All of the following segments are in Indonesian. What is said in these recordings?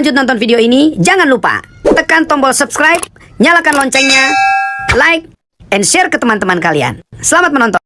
lanjut nonton video ini, jangan lupa tekan tombol subscribe, nyalakan loncengnya, like, and share ke teman-teman kalian. Selamat menonton.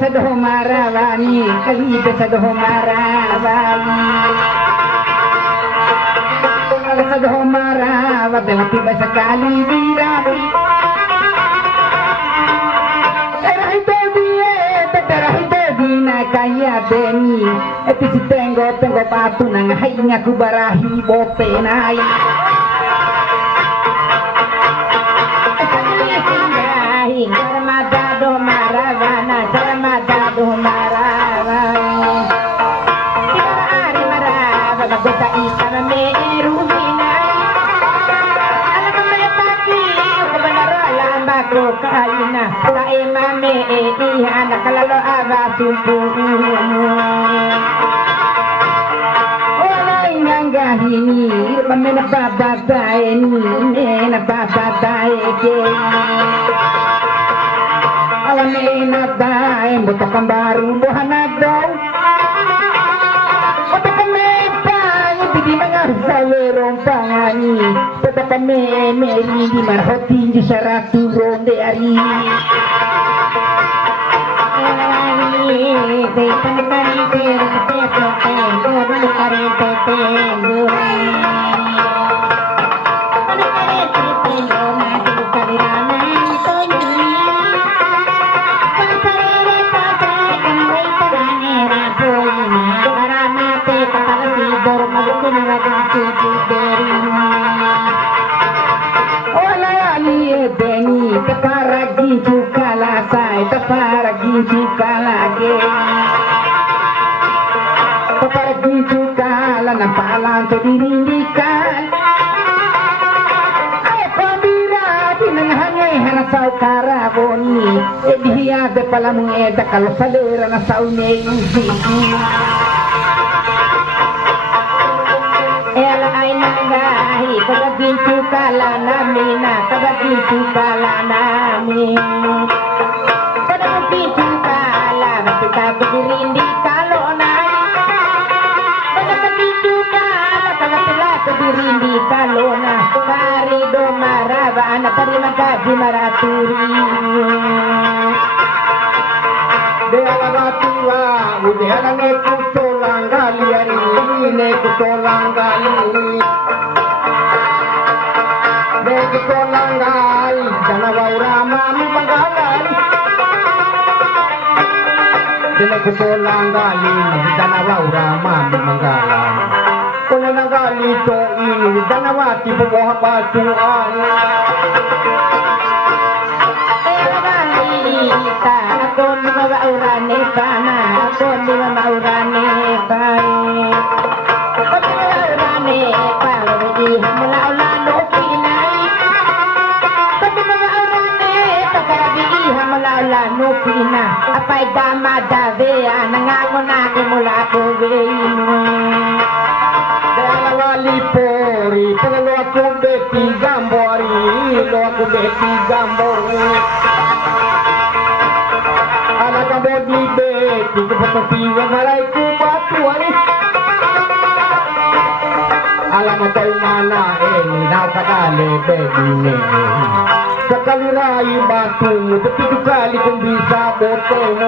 sadoh marawani kalida sadoh marawani sadoh marawat tiba sekali dirapi kaya deni eti si tenggo patu nang hainya ku barahi bote nai sarmada do maravana ari marava bagota ikan meru ko kaina sa imame ihana kalalo aba sumpu olay nanggahini pamena babatae ni na babatae ke awane na tae buto kambaru buhanagdaw oto kamepang di mga salerong pangani oto kamemeri di marhotin di saratu ronde ari nampalan to dirindikan ay pambira pinanghangay hanasau karaboni dihiya de palamu eda kalau salera na saune usiki ela ay nangahi kabagintu kala namina kabagintu kala namin kabagintu kala kita dirindikan dirindi kalona karido marava anak terima kasih maraturi dealagatula udehana ne kutolangali ari ne kutolangali ne kutolangali janawaurama mi bangagali ne kutolangali janawaurama mi bangagali kung nagalito ini danawati bubuha patuan nagalita ako ni maurane pana ako ni maurane pai ako ni maurane pa di mula ulano pinay ako ni maurane pagkarabi mula ulano pina apay dama dave nangangon na mula ko veino Lipori, pero aku beti gambori, lo aku beti gambori. Anak kamu di beti, kebetulan tiga marai ku batuan. Alamat tahu mana ini, nak kali begini. Sekali rai batu, begitu kali pun bisa botol.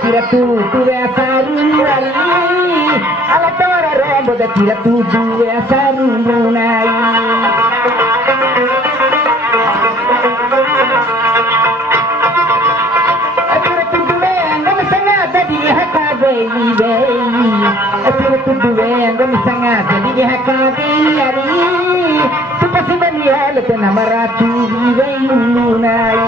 Tira tudo essa runai, ala tora rombo da tira tudo essa runai. Tira tudo engo misangata di hakabe ibei, tira tudo engo misangata di hakabe ari, supasi manial tena maratu ibei lunai.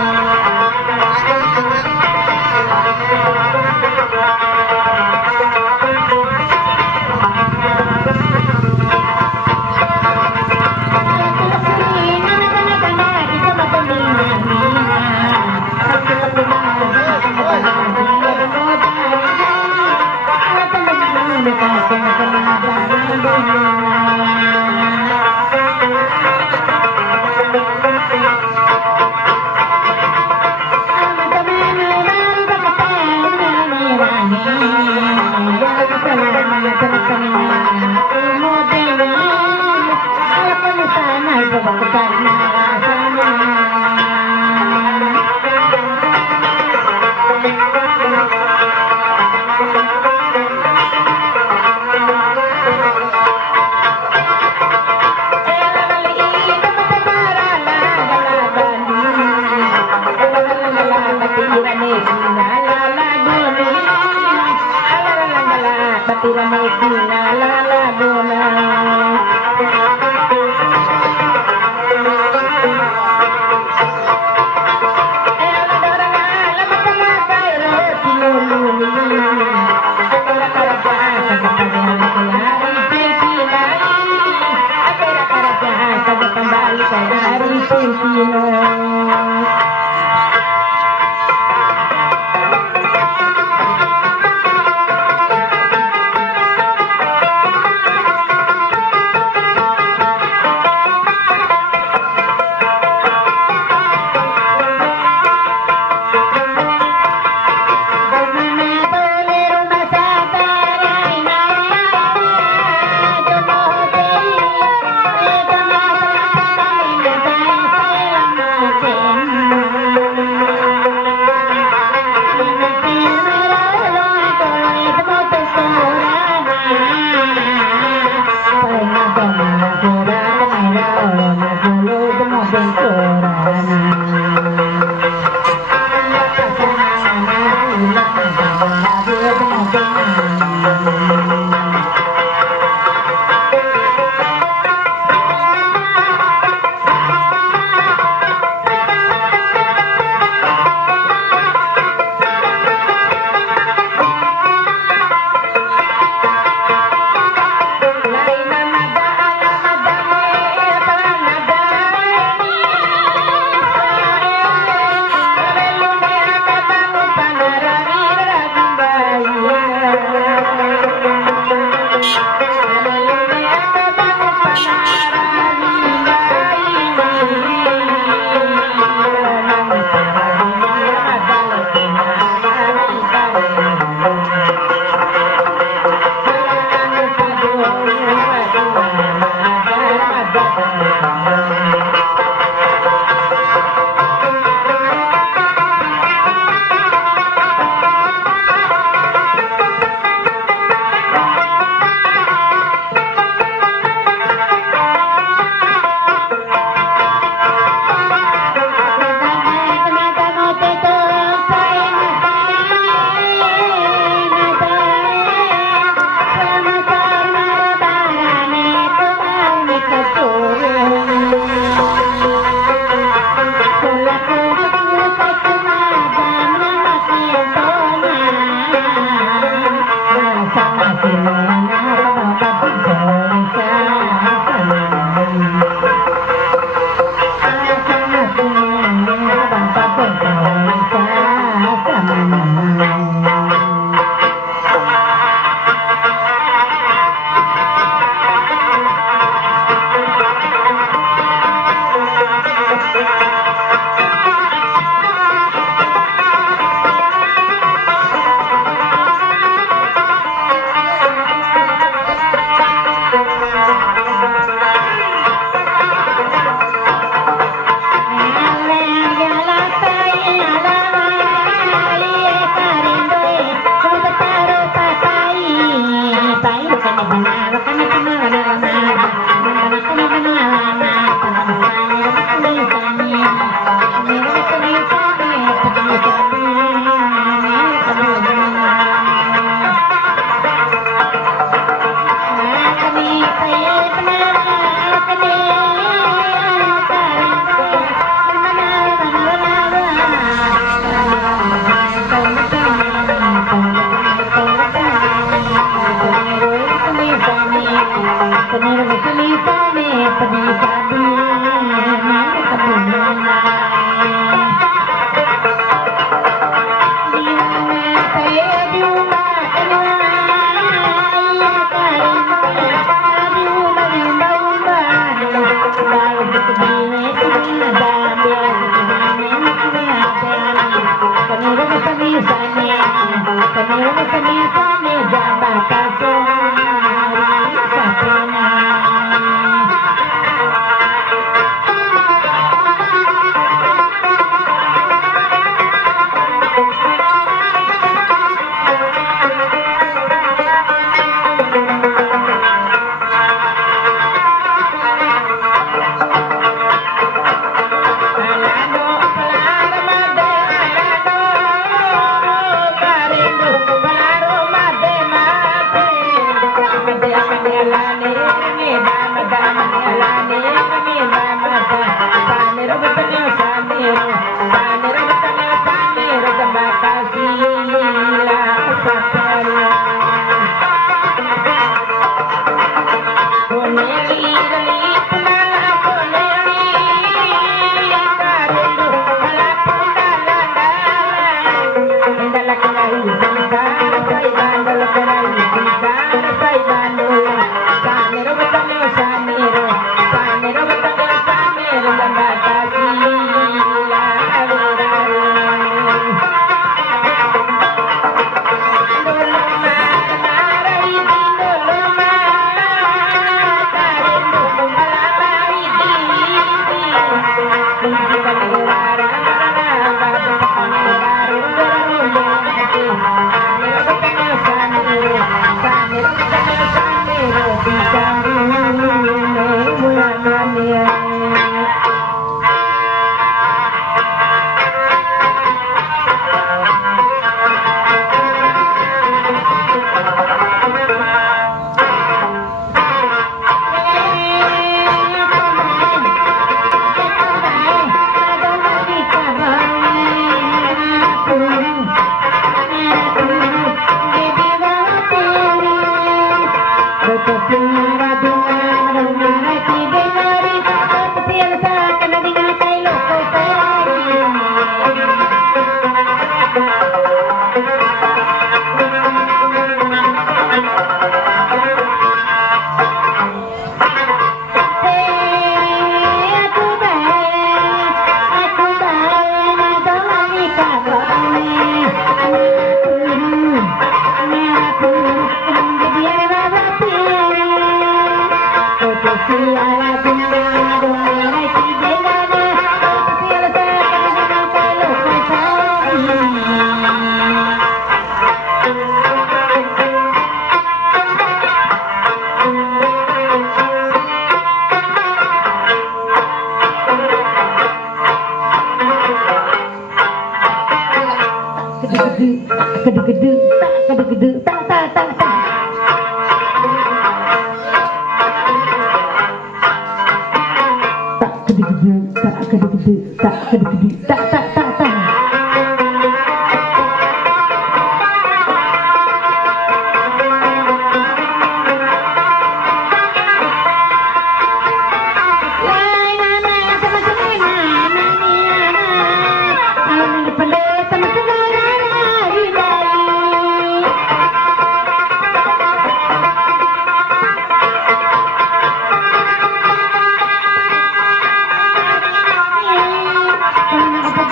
Thank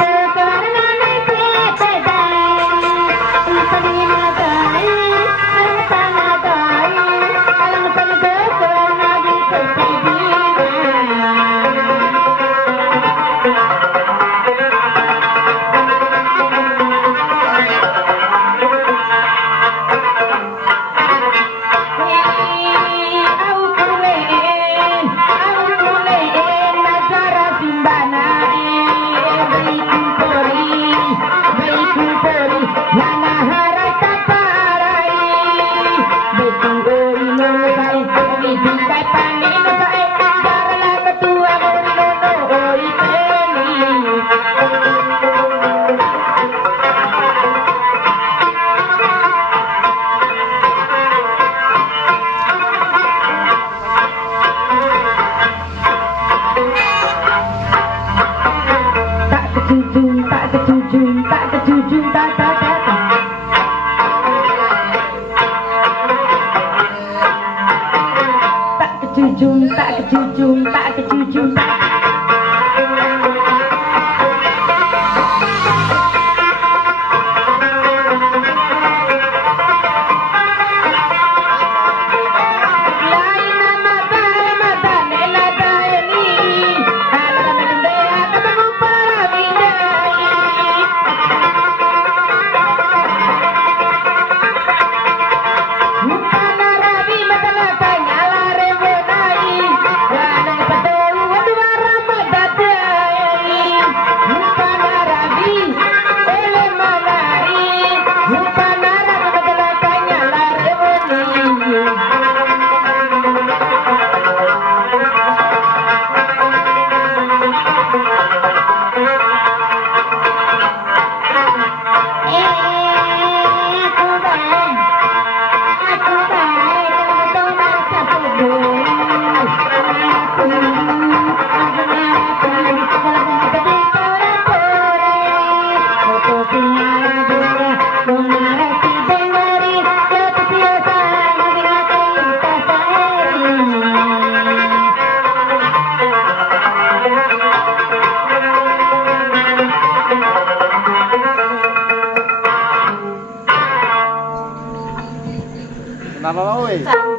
you. Ramadhani,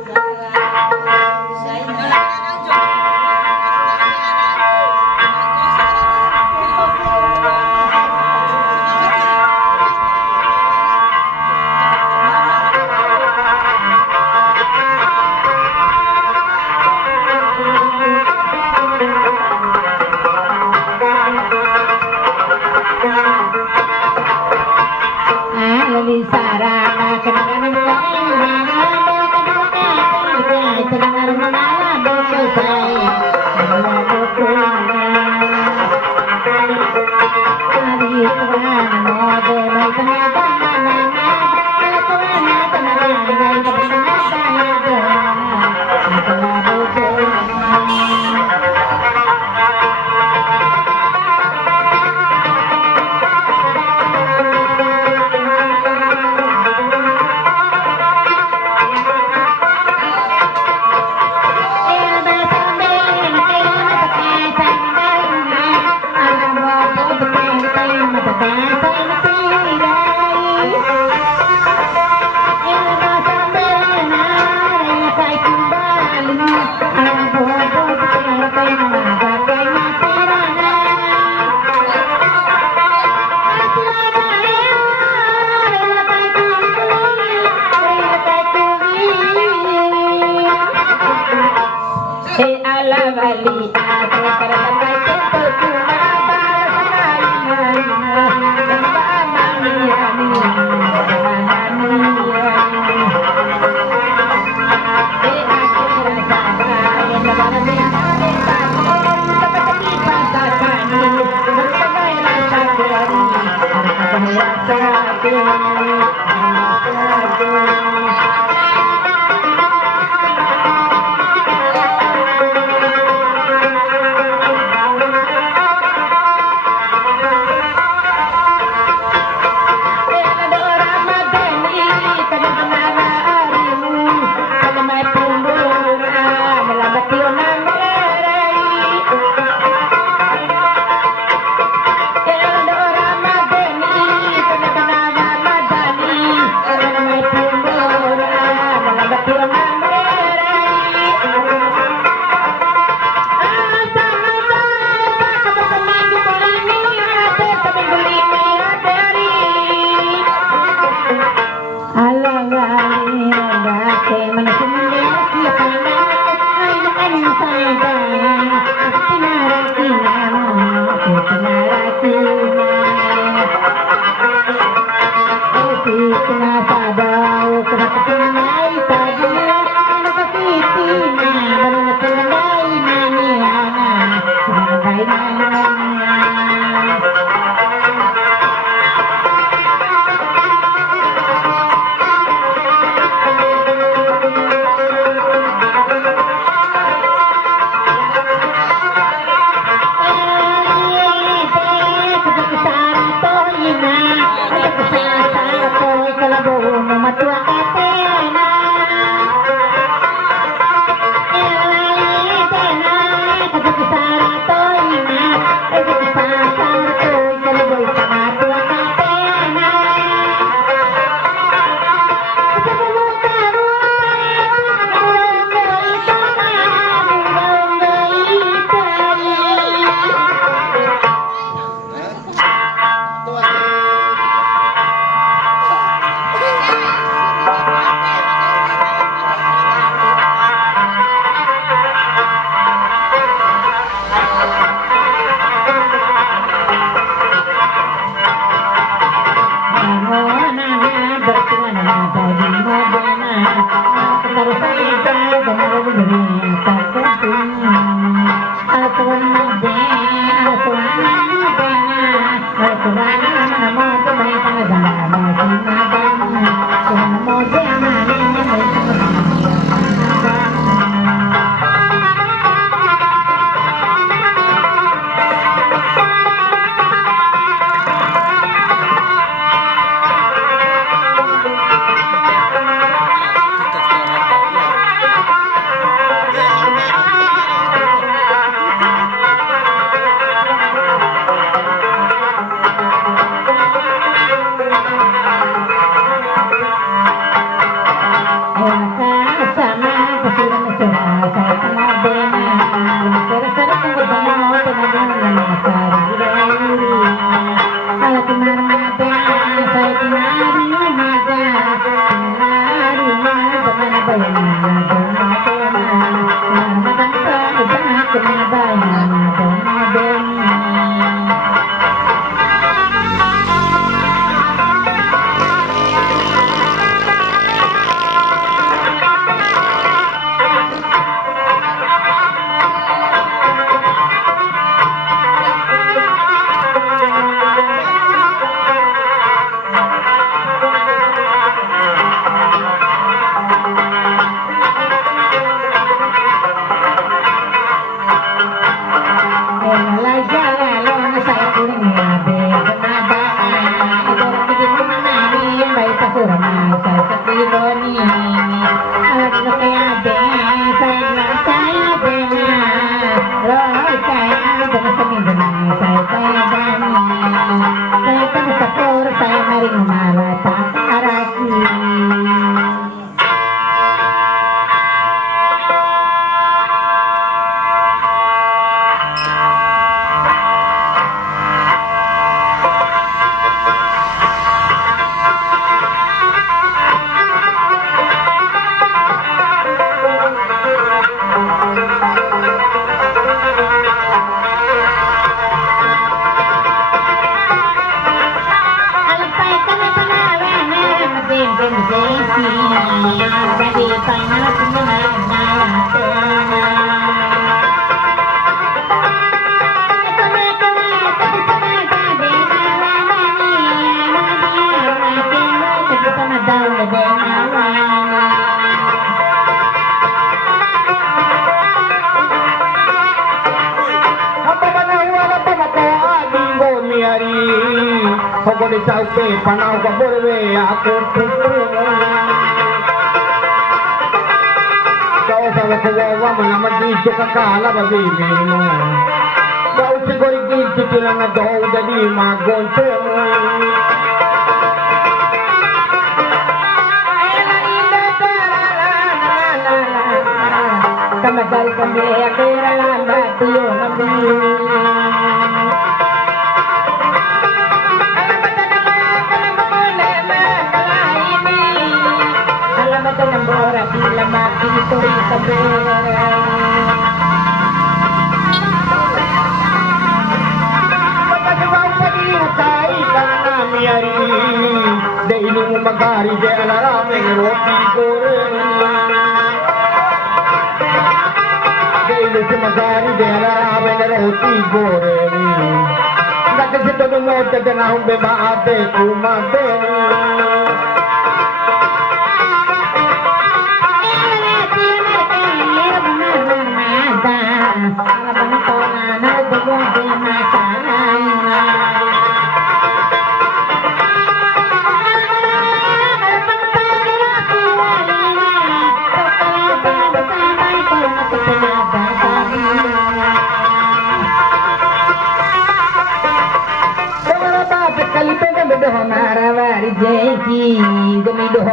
Pagod sa upe, panaw ka borwe, ako puto. Kau sa kawawa, malaman dito kakala, babili mo. Kau siguro dito sila na daw, dali magonte mo. Kamagal kami, akira lang dati yun ang bila makito itabi Pagkagawa pa niyo kay kanamiyari Dahil mo magari de alarameng roti goreng Dahil si magari de alarameng roti goreng Nakasi todo mo taganahong bebaate kumate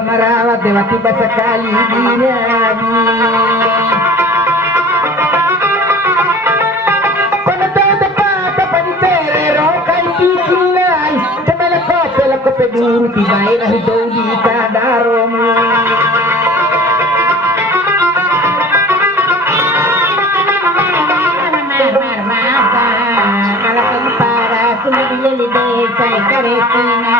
Marawat dewati basa kali dirabi Panatata papa panitere rokai ikinai Kamala kote la kope duru tibai rahi dodi kadarom Marmata Malakang para sumili desa karetina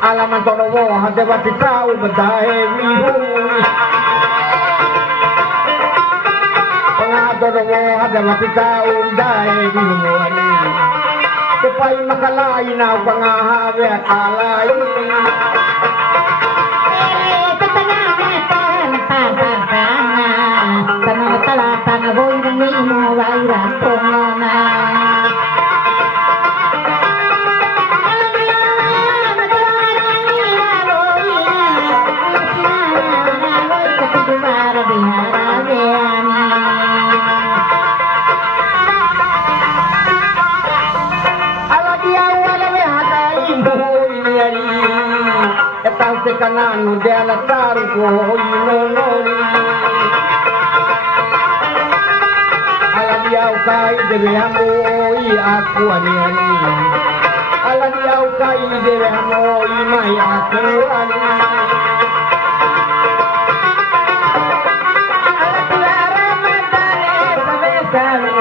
Alaman tono wo hade wati tau badahe mihuni Pangatono wo hade wati tau badahe mihuni Kupay makalay na pangahawe akalay Tanong talapang aboy ng imo wairan pongona Kanano de ala taru ko no no debe amoi aku ani ala diau kai debe amoi mai aku ani ala tiara matane sabe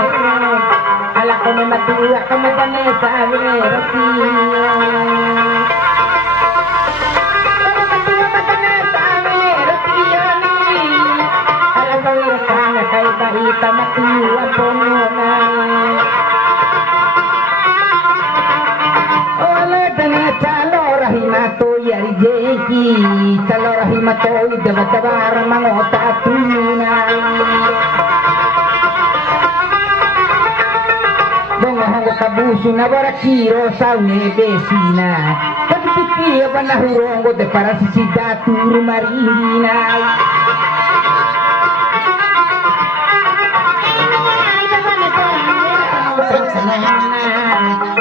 ala kono matua kamatane sabe roti Barita matua ponona Ole dana calo rahimato yari jeki Calo rahimato idabadabar mangota tuna Bongo hongo kabusu na barakiro saune besina Kadipiti abanahurongo de parasisida turu marina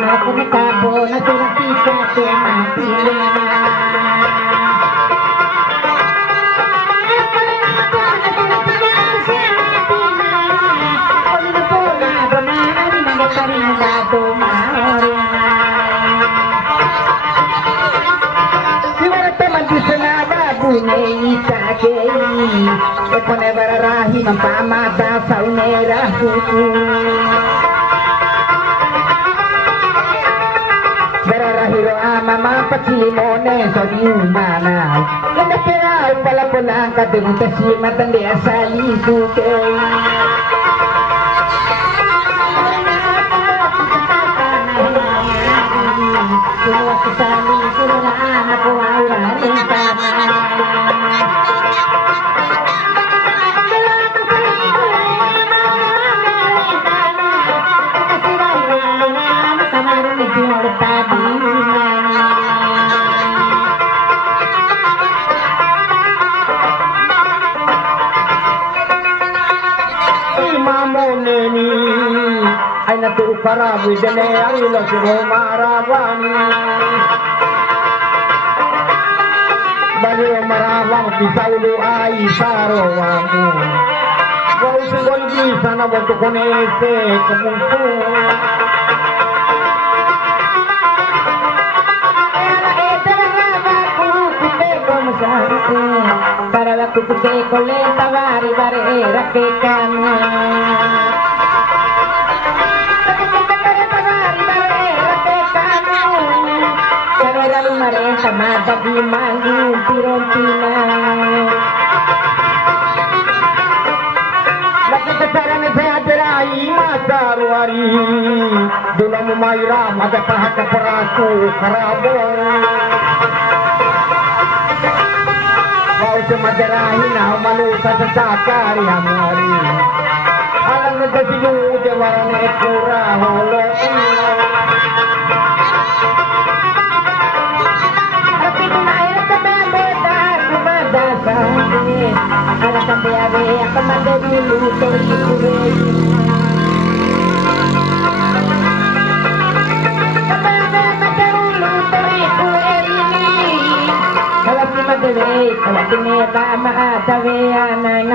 Aku nekabo na turatika ke matina Rahi mampamata saunera huku Berarahiro ama pacilimone so di umana Lenda kira pala pula kadung tasima tande asali suke Semua kesali semua anak waira lintana Karabu dene ayulo siro marawani Bagi marawang pisaulu ai sarowamu Wau singgol di sana waktu konese kemungku Para waktu kute koleta bari bare rakekan Marenta mata di mangu pirontina Lagi kesaran saya berai mata ruari Dula mumaira mata pahat peraku karabon Kau semaderahi nah manusia sesakari hamari Alang ngedasilu dewarang ekura holo Ada sampai ada yang mandi dulu tori Kalau si mandi kalau si meba mah ada yang nang